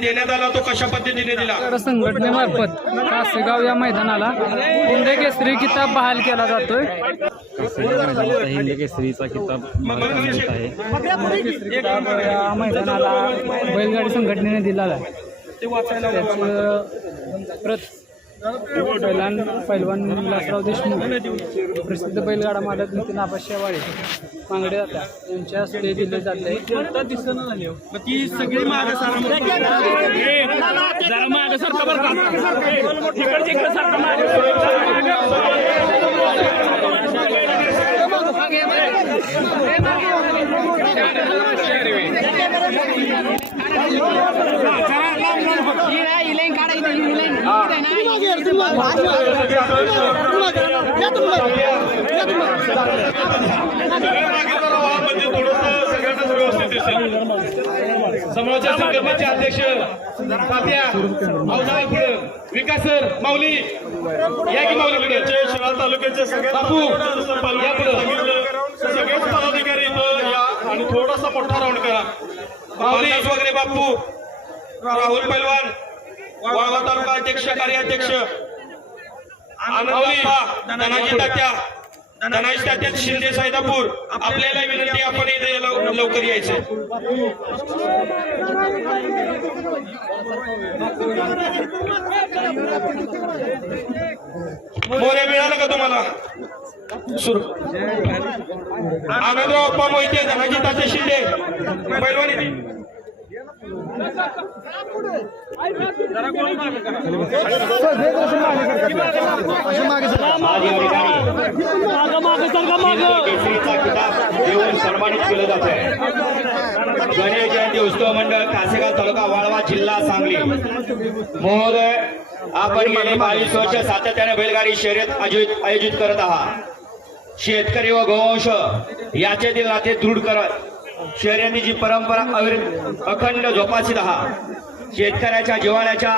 देण्यात आला तो कशा पद्धतीने दिला? संघटनेमार्फत कासेगाव या मैदानाला हिंद केसरी किताब बहाल केला जातोय. हिंद केसरीचा किताब आहे या मैदानाला बैलगाडी संघटनेने दिलेला आहे. त्याचं प्रत पहिलान पैलवान विलासराव देशमुख प्रसिद्ध बैलगाडा मालक नितीन आबा शेवाळे मांगडे जाता यांच्या हस्ते दिले जाते. ती सगळी माग म्हणजे थोडंसं सगळ्यांनाच व्यवस्थित दिसेल समोरच्या संघटनेचे अध्यक्ष पुढे विकास सर माऊली या की माऊली पुढे शिरा तालुक्याचे सगळे बापू या पुढे सगळेच पदाधिकारी इथं या आणि थोडासा मोठा राऊंड करा माऊली वगैरे बापू राहुल पैलवान वाळवा तालुका अध्यक्ष कार्याध्यक्ष आनंद धनाजी तात्या धनाजी तात्या शिंदे सैदापूर आपल्याला विनंती आपण इथे लव- लवकर यायचं. मोरे मिळालं का तुम्हाला? सुरू. आनंदराव अप्पा मोहिते धनाजी तात्या शिंदे. पैलवानी. देऊन सन्मानित केलं जात आहे गणेश जयंती उत्सव मंडळ कासेगाव तालुका वाळवा जिल्हा सांगली महोदय आपण गेले बावीस वर्ष सातत्याने बैलगाडी शर्यत आयोजित आयोजित करत आहात. शेतकरी व गोवंश याच्यातील नाते दृढ करत शर्यतीची परंपरा अविरत अखंड जोपासीत आहात शेतकऱ्याच्या जिव्हाळ्याच्या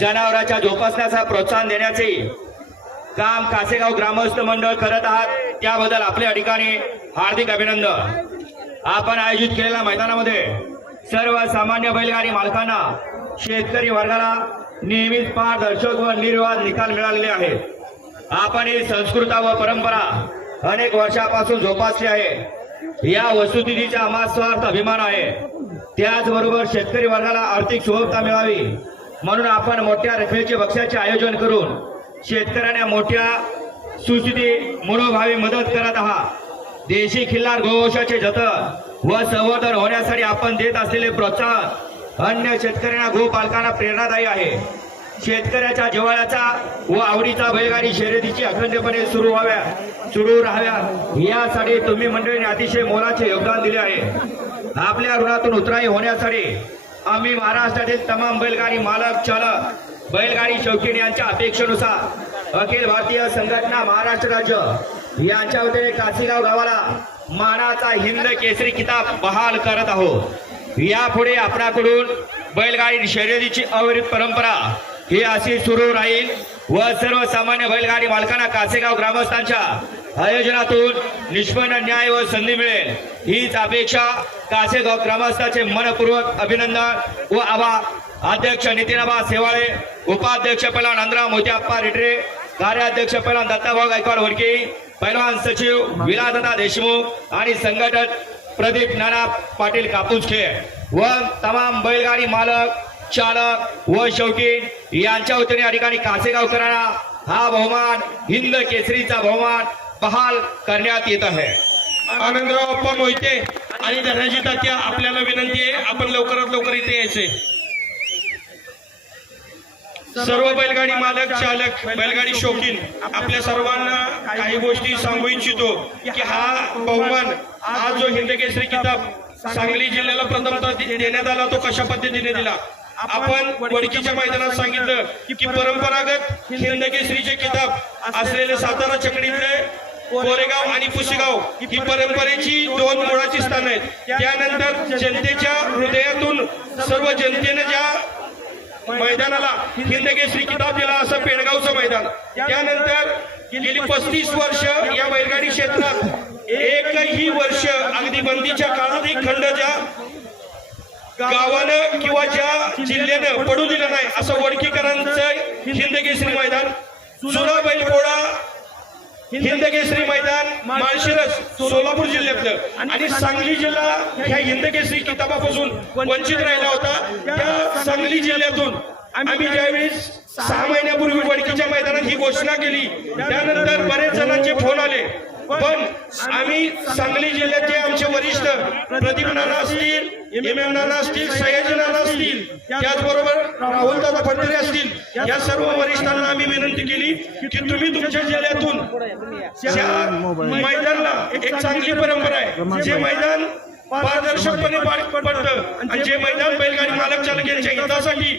जनावराच्या जोपासण्याचा प्रोत्साहन देण्याचे काम कासेगाव ग्रामस्थ मंडळ करत आहात. त्याबद्दल आपल्या ठिकाणी हार्दिक अभिनंदन. आपण आयोजित केलेल्या मैदानामध्ये सर्व सामान्य बैलगाडी मालकांना शेतकरी वर्गाला नेहमीच पारदर्शक व निर्वाद निकाल मिळालेले आहेत. आपण ही संस्कृता व परंपरा अनेक वर्षापासून जोपासली आहे. या वस्तुस्थितीचा आम्हा स्वार्थ अभिमान आहे. त्याचबरोबर शेतकरी वर्गाला आर्थिक सुबत्ता मिळावी. म्हणून आपण मोठ्या रकमेचे बक्षाचे आयोजन करून शेतकऱ्यांना मोठ्या सुस्थिती मनोभावी मदत करत आहात. देशी खिल्लार गोवंशाचे जतन व संवर्धन होण्यासाठी आपण देत असलेले प्रोत्साहन अन्य शेतकऱ्यांना गोपालकांना प्रेरणादायी आहे. शेतकऱ्याच्या जिव्हाळ्याचा व आवडीचा बैलगाडी शर्यतीची अखंडपणे सुरू व्हाव्या सुरू राहाव्या यासाठी तुम्ही मंडळीने अतिशय मोलाचे योगदान दिले आहे. आपल्या ऋणातून उतराई होण्यासाठी आम्ही महाराष्ट्रातील तमाम बैलगाडी मालक चालक बैलगाडी शौकीन यांच्या अपेक्षेनुसार अखिल भारतीय संघटना महाराष्ट्र राज्य यांच्या वतीने काशीगाव गावाला मानाचा हिंद केसरी किताब बहाल करत आहोत. यापुढे आपणाकडून बैलगाडी शर्यतीची अविरत परंपरा ही अशी सुरू राहील व सर्वसामान्य बैलगाडी मालकांना कासेगाव ग्रामस्थांच्या आयोजनातून निष्पन्न न्याय व संधी मिळेल. हीच अपेक्षा कासेगाव ग्रामस्थाचे मनपूर्वक अभिनंदन व आभार अध्यक्ष नितीनाबा सेवाळे उपाध्यक्ष पहिला नंदरा मोत्याप्पा रिटरे कार्याध्यक्ष पहिला दत्ताभाऊ गायकवाड वडके पैलवान सचिव विलासदा देशमुख आणि संघटक प्रदीप नाना पाटील कापूसखे व तमाम बैलगाडी मालक चालक व शौकीन यांच्या वतीने या ठिकाणी कासेगावकरांना हा बहुमान हिंद केसरीचा बहुमान बहाल करण्यात येत आहे. आनंदराव अप्पा मोहिते आणि धनाजी तात्या आपल्याला विनंती आहे आपण लवकरात लवकर इथे यायचे. सर्व बैलगाडी मालक चालक बैलगाडी शौकीन आपल्या सर्वांना काही गोष्टी सांगू इच्छितो की हा बहुमान आज जो हिंद केसरी किताब सांगली जिल्ह्याला प्रथमतः देण्यात आला तो कशा पद्धतीने दिला? आपण वडकीच्या मैदानात सांगितलं की परंपरागत हिंद केसरीचे किताब असलेले सातारा चकडीतले कोरेगाव आणि पुसेगाव ही परंपरेची दोन मुळाची स्थान आहेत. त्यानंतर जनतेच्या हृदयातून सर्व जनतेने ज्या मैदानाला हिंद केसरी किताब दिला असं पेडगावचं मैदान. त्यानंतर गेली पस्तीस वर्ष या बैलगाडी क्षेत्रात. एकही वर्ष अगदी बंदीच्या काळातही खंड ज्या गावानं किंवा ज्या जिल्ह्यानं पडू दिलं नाही असं वडकीकरांचं हिंदकेसरी मैदान जुना बैलपोळा हिंदकेसरी मैदान माळशिरस सोलापूर जिल्ह्यातलं. आणि सांगली जिल्हा ह्या हिंदकेसरी किताबापासून वंचित राहिला होता. त्या सांगली जिल्ह्यातून आम्ही ज्यावेळेस सहा महिन्यापूर्वी वडकीच्या मैदानात ही घोषणा केली त्यानंतर बरेच जणांचे फोन आले. पण आम्ही सांगली जिल्ह्याचे आमचे वरिष्ठ प्रदीप नाना असतील एम एम नाना असतील सयाजी नाना असतील त्याचबरोबर राहुल दादा फडतरे असतील या सर्व वरिष्ठांना आम्ही विनंती केली की तुम्ही तुमच्या जिल्ह्यातून मैदानला एक चांगली परंपरा आहे जे मैदान पारदर्शकपणे पार पडतं आणि जे मैदान बैलगाडी मालक चालक यांच्या हितासाठी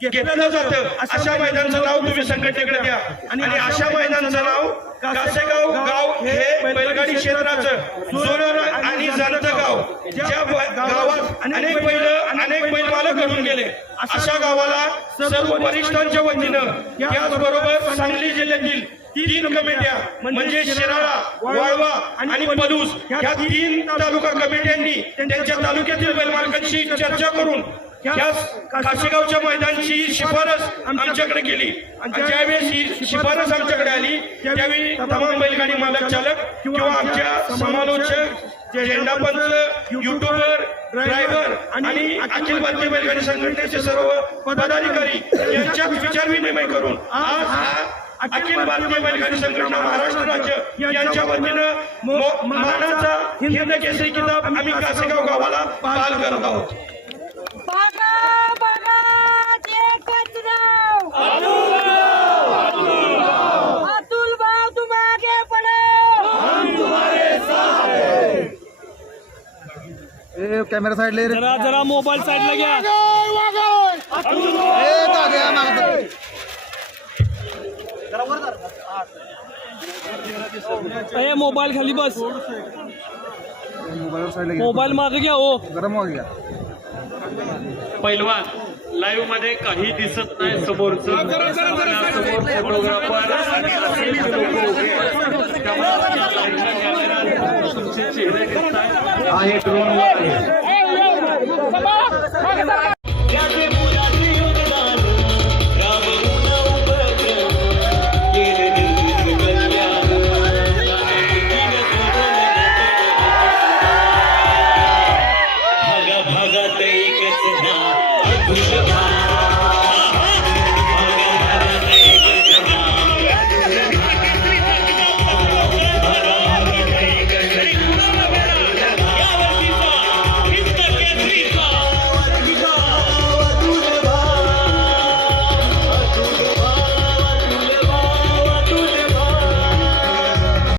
घेतलं जातं. अशा मैदानाचं नाव तुम्ही संघटनेकडे द्या. आणि अशा मैदानाचं नाव कासेगाव गाव हे बैलगाडी क्षेत्राचं. सोनार आणि जाणतं गाव. ज्या गावात अनेक बैल अनेक बैल मालक घडून गेले. अशा गावाला सर्व वरिष्ठांच्या वतीनं त्याचबरोबर सांगली जिल्ह्यातील तीन कमिट्या म्हणजे शिराळा वाळवा आणि पलूस. ह्या तीन तालुका कमिट्यांनी त्यांच्या तालुक्यातील बैलमालकांशी चर्चा करून या काशेगावच्या मैदानची शिफारस आमच्याकडे केली. आणि ज्यावेळेस ही शिफारस आमच्याकडे आली त्यावेळी तमाम बैलगाडी मालक चालक किंवा आमच्या समालोचक झेंडापंच युट्यूबर ड्रायव्हर आणि अखिल भारतीय बैलगाडी संघटनेचे सर्व पदाधिकारी यांच्यात विचार विनिमय करून आज हा अखिल भारतीय बैलगाडी संघटना महाराष्ट्र राज्य यांच्या वतीनं मानाचा हिंद केसरी किताब आम्ही कासेगाव गावाला पाल करत आहोत. नाव अतुल भाव तुम आगे कॅमेरा साईड ले जरा जरा मोबाईल घ्या. ए दागे मागं ए मोबाईल खाली बस. साईडला घे मोबाईल मागे घ्या हो. जरा मग घ्या पैलवान. लाईव्हमध्ये काही दिसत नाही समोरचं. समोर फोटोग्राफर आहे ड्रोन